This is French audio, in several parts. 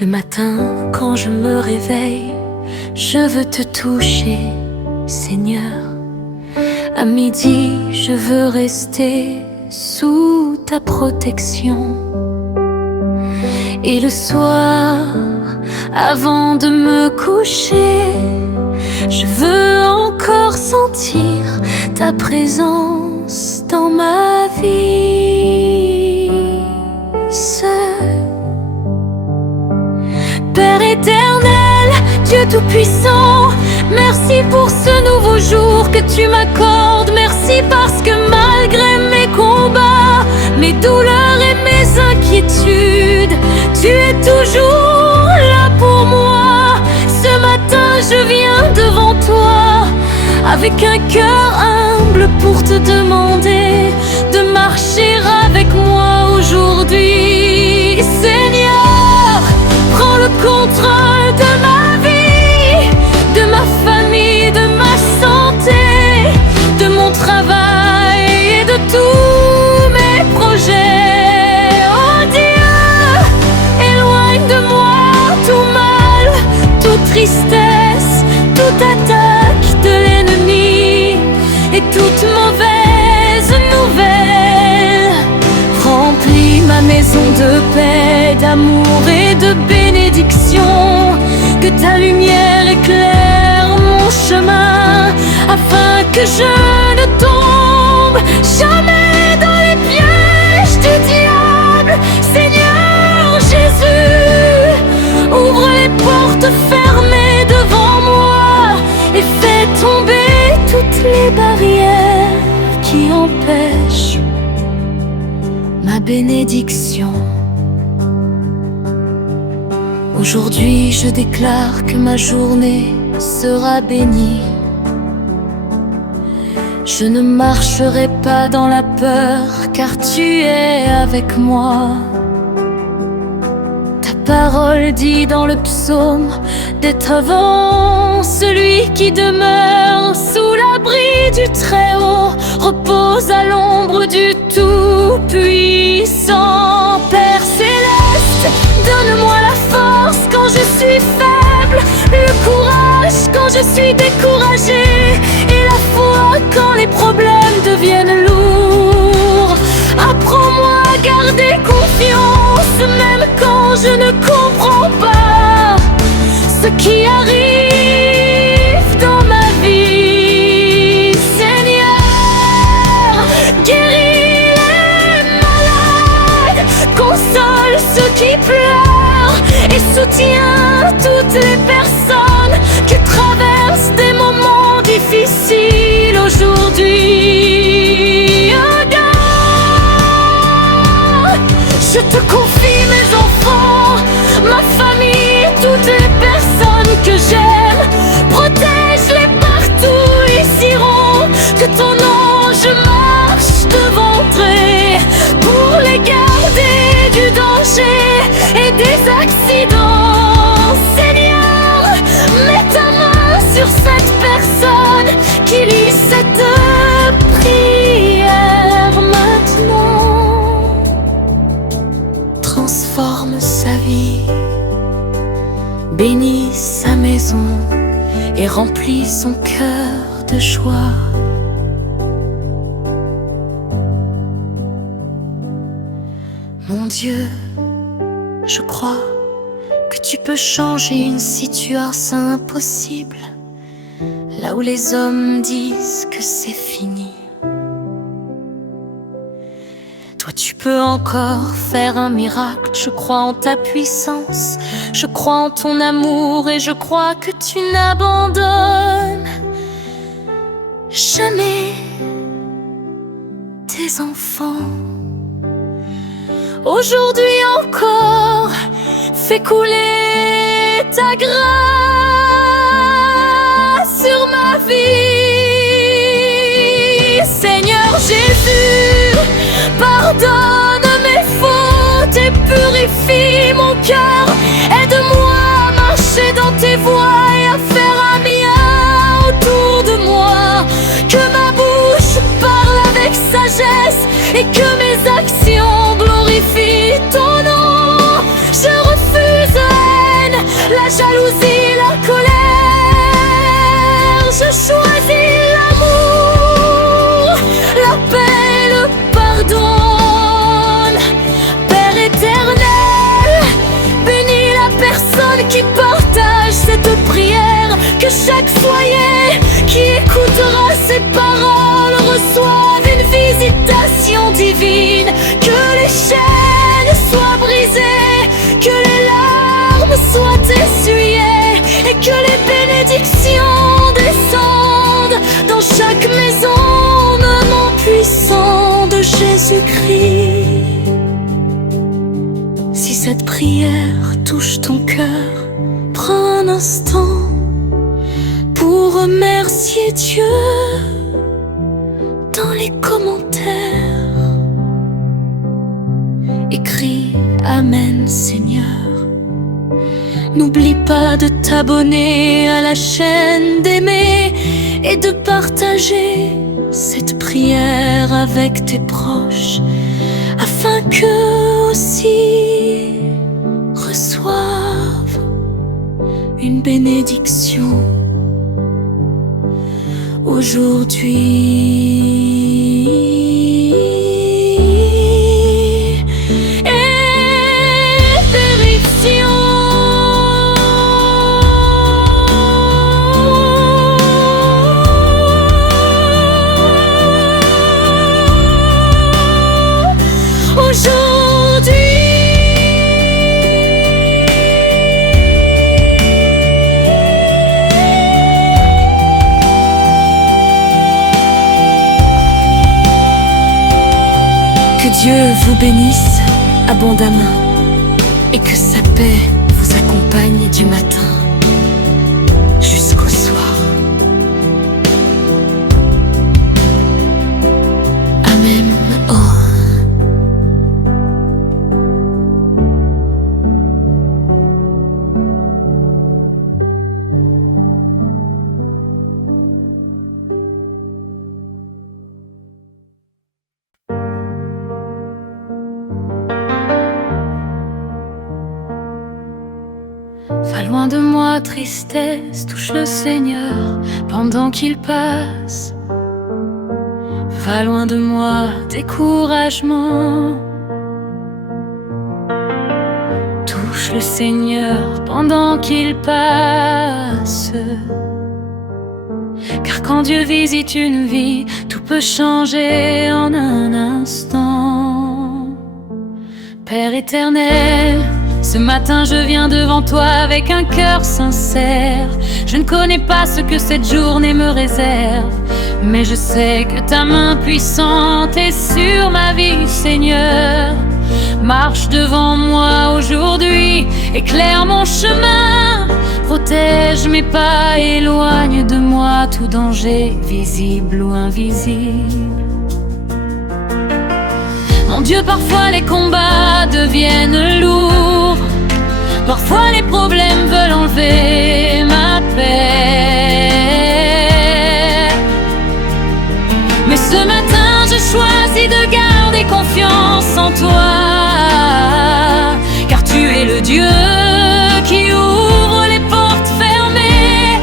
Le matin, quand je me réveille, je veux te toucher, Seigneur. À midi, je veux rester sous ta protection. Et le soir, avant de me coucher, je veux encore sentir ta présence dans ma vie. Père éternel, Dieu tout-puissant, merci pour ce nouveau jour que tu m'accordes. Merci parce que malgré mes combats, mes douleurs et mes inquiétudes, tu es toujours là pour moi. Ce matin, je viens devant toi avec un cœur humble pour te demander de marcher avec moi aujourd'hui. Seigneur, prends le contrôle de ma vie, de ma famille, de ma santé, de mon travail et de tous mes projets. Oh Dieu, éloigne de moi tout mal, toute tristesse, toute attaque de l'ennemi et toute mauvaise nouvelle. Remplis ma maison de paix, d'amour et de bénédiction. Que ta lumière éclaire mon chemin, afin que je ne tombe jamais dans les pièges du diable. Seigneur Jésus, ouvre les portes fermées devant moi et fais tomber toutes les barrières qui empêchent ma bénédiction. Aujourd'hui, je déclare que ma journée sera bénie. Je ne marcherai pas dans la peur, car tu es avec moi. Ta parole dit dans le psaume d'être avant celui qui demeure sous l'abri du Très-Haut, repose à l'ombre du Tout-Puissant. Père céleste, donne-moi la force quand je suis faible, le courage quand je suis découragé, et la foi quand les problèmes deviennent lourds. Apprends-moi à garder confiance même quand je ne comprends pas ce qui arrive dans ma vie. Seigneur, guéris les malades, console ceux qui pleurent et soutiens toutes les personnes qui traversent des moments difficiles aujourd'hui. Oh God, je te confie mes enfants, ma famille, toutes les personnes que j'aime. Protège-les partout où ils iront, que ton ange marche devant eux pour les garder du danger et des accidents. Seigneur, mets ta main sur cette personne qui lit cette prière maintenant. Transforme sa vie, bénis sa maison et remplis son cœur de joie. Mon Dieu, je crois que tu peux changer une situation impossible, là où les hommes disent que c'est fini. Toi, tu peux encore faire un miracle. Je crois en ta puissance, je crois en ton amour et je crois que tu n'abandonnes jamais tes enfants. Aujourd'hui encore, fais couler ta grâce sur ma vie. Seigneur Jésus, pardonne mes fautes et purifie mon cœur. Aide-moi à marcher dans tes voies et à faire un mien autour de moi. Que ma bouche parle avec sagesse et que mes actions glorifient ton nom. Je refuse reçoive une visitation divine, que les chaînes soient brisées, que les larmes soient essuyées et que les bénédictions descendent dans chaque maison. Nom puissant de Jésus-Christ. Si cette prière touche ton cœur, prends un instant pour remercier Dieu dans les commentaires. Écris Amen Seigneur. N'oublie pas de t'abonner à la chaîne, d'aimer et de partager cette prière avec tes proches, afin qu'eux aussi reçoivent une bénédiction aujourd'hui. Que Dieu vous bénisse abondamment et que sa paix vous accompagne du matin jusqu'au soir. Amen. Oh. Va loin de moi, tristesse, touche le Seigneur pendant qu'il passe. Va loin de moi, découragement. Touche le Seigneur pendant qu'il passe. Car quand Dieu visite une vie, tout peut changer en un instant. Père éternel, ce matin je viens devant toi avec un cœur sincère. Je ne connais pas ce que cette journée me réserve, mais je sais que ta main puissante est sur ma vie, Seigneur. Marche devant moi aujourd'hui, éclaire mon chemin. Protège mes pas, éloigne de moi tout danger, visible ou invisible. Mon Dieu, parfois les combats deviennent lourds, parfois les problèmes veulent enlever ma paix. Mais ce matin, je choisis de garder confiance en toi, car tu es le Dieu qui ouvre les portes fermées,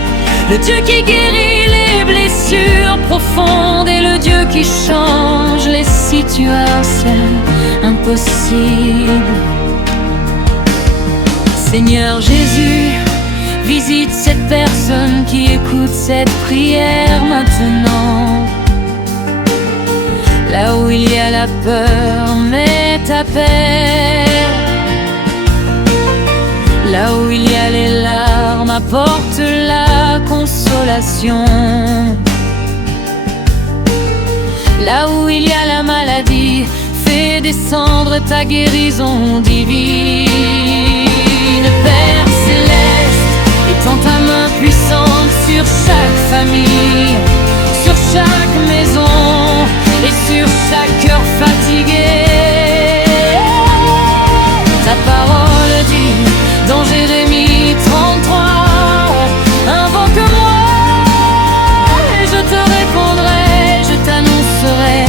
le Dieu qui guérit les blessures profondes et le Dieu qui change les situations impossibles. Seigneur Jésus, visite cette personne qui écoute cette prière maintenant. Là où il y a la peur, mets ta paix. Là où il y a les larmes, apporte la consolation. Là où il y a la maladie, fais descendre ta guérison divine. Père céleste, étends ta main puissante sur chaque famille, sur chaque maison et sur chaque cœur fatigué. Ta parole dit dans Jérémie 33, invoque-moi et je te répondrai, je t'annoncerai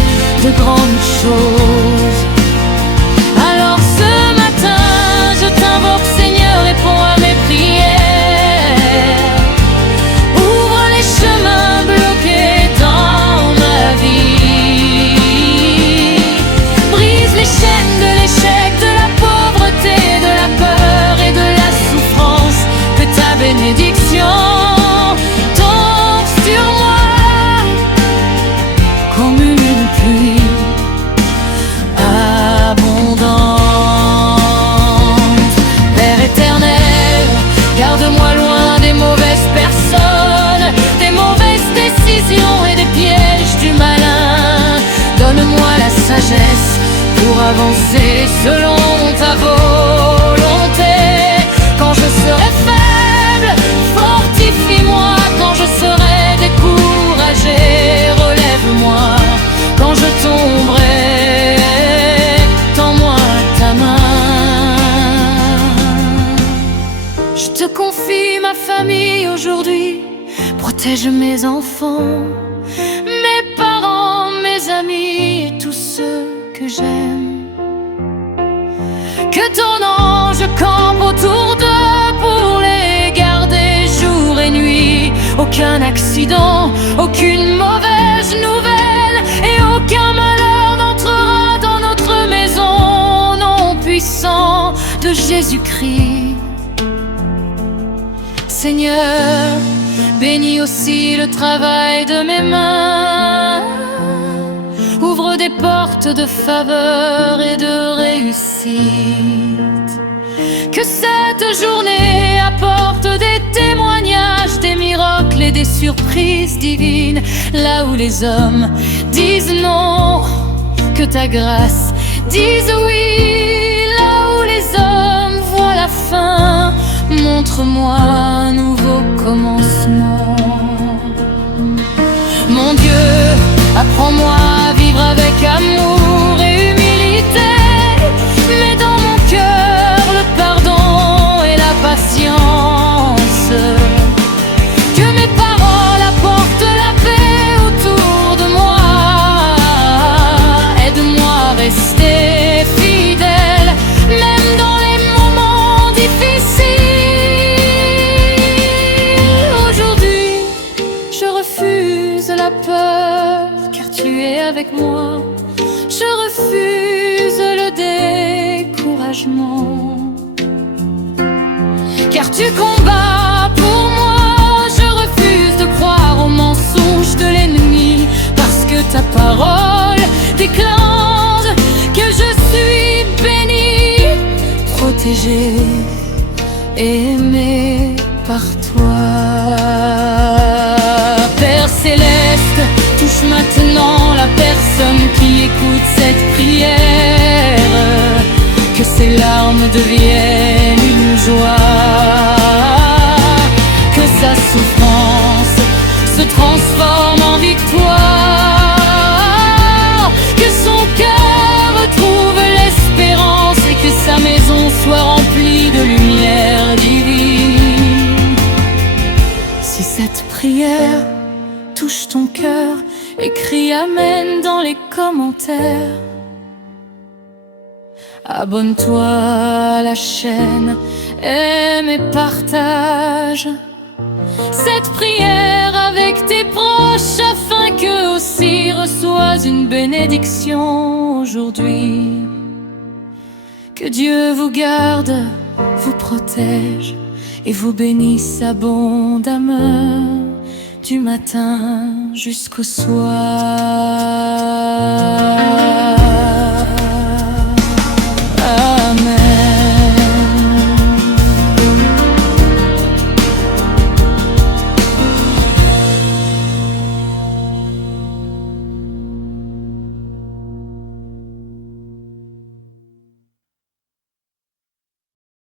de grandes choses. Alors ce matin, je t'invoque Seigneur, réponds à mes prières. Ouvre les chemins bloqués dans ma vie. comme une pluie abondante. Père éternel, garde-moi loin des mauvaises personnes, des mauvaises décisions et des pièges du malin. Donne-moi la sagesse pour avancer selon ta volonté. Quand je serai faible, fortifie-moi. Quand je serai découragé, relève-moi. Quand je tomberai, tends-moi ta main. Je te confie ma famille aujourd'hui. Protège mes enfants, mes parents, mes amis et tous ceux que j'aime. Que ton ange campe autour d'eux pour les garder jour et nuit. Aucun accident, aucune mauvaise nouvelle et aucun malheur n'entrera dans notre maison. Au nom puissant de Jésus-Christ. Seigneur, bénis aussi le travail de mes mains. Ouvre des portes de faveur et de réussite. Que cette journée apporte des témoignages, des miracles et des surprises divines. Là où les hommes disent non, que ta grâce dise oui. Là où les hommes voient la fin, montre-moi un nouveau commencement. Mon Dieu, apprends-moi à vivre avec amour et humilité. Mets dans mon cœur le pardon et la patience. Que mes paroles apportent la paix autour de moi. Aide-moi à rester fidèle, même dans les moments difficiles. Aujourd'hui, je refuse la peur, car tu es avec moi. Je refuse le découragement, car tu combats pour moi. Je refuse de croire aux mensonges de l'ennemi, parce que ta parole déclare que je suis béni, protégé, aimé par toi. Père céleste, touche maintenant la personne qui écoute cette prière. Que ses larmes deviennent une joie, que sa souffrance se transforme en victoire, que son cœur retrouve l'espérance et que sa maison soit remplie de lumière divine. Si cette prière touche ton cœur, écris Amen dans les commentaires. Abonne-toi à la chaîne, aime et partage cette prière avec tes proches, afin qu'eux aussi reçoivent une bénédiction aujourd'hui. Que Dieu vous garde, vous protège et vous bénisse abondamment, du matin jusqu'au soir.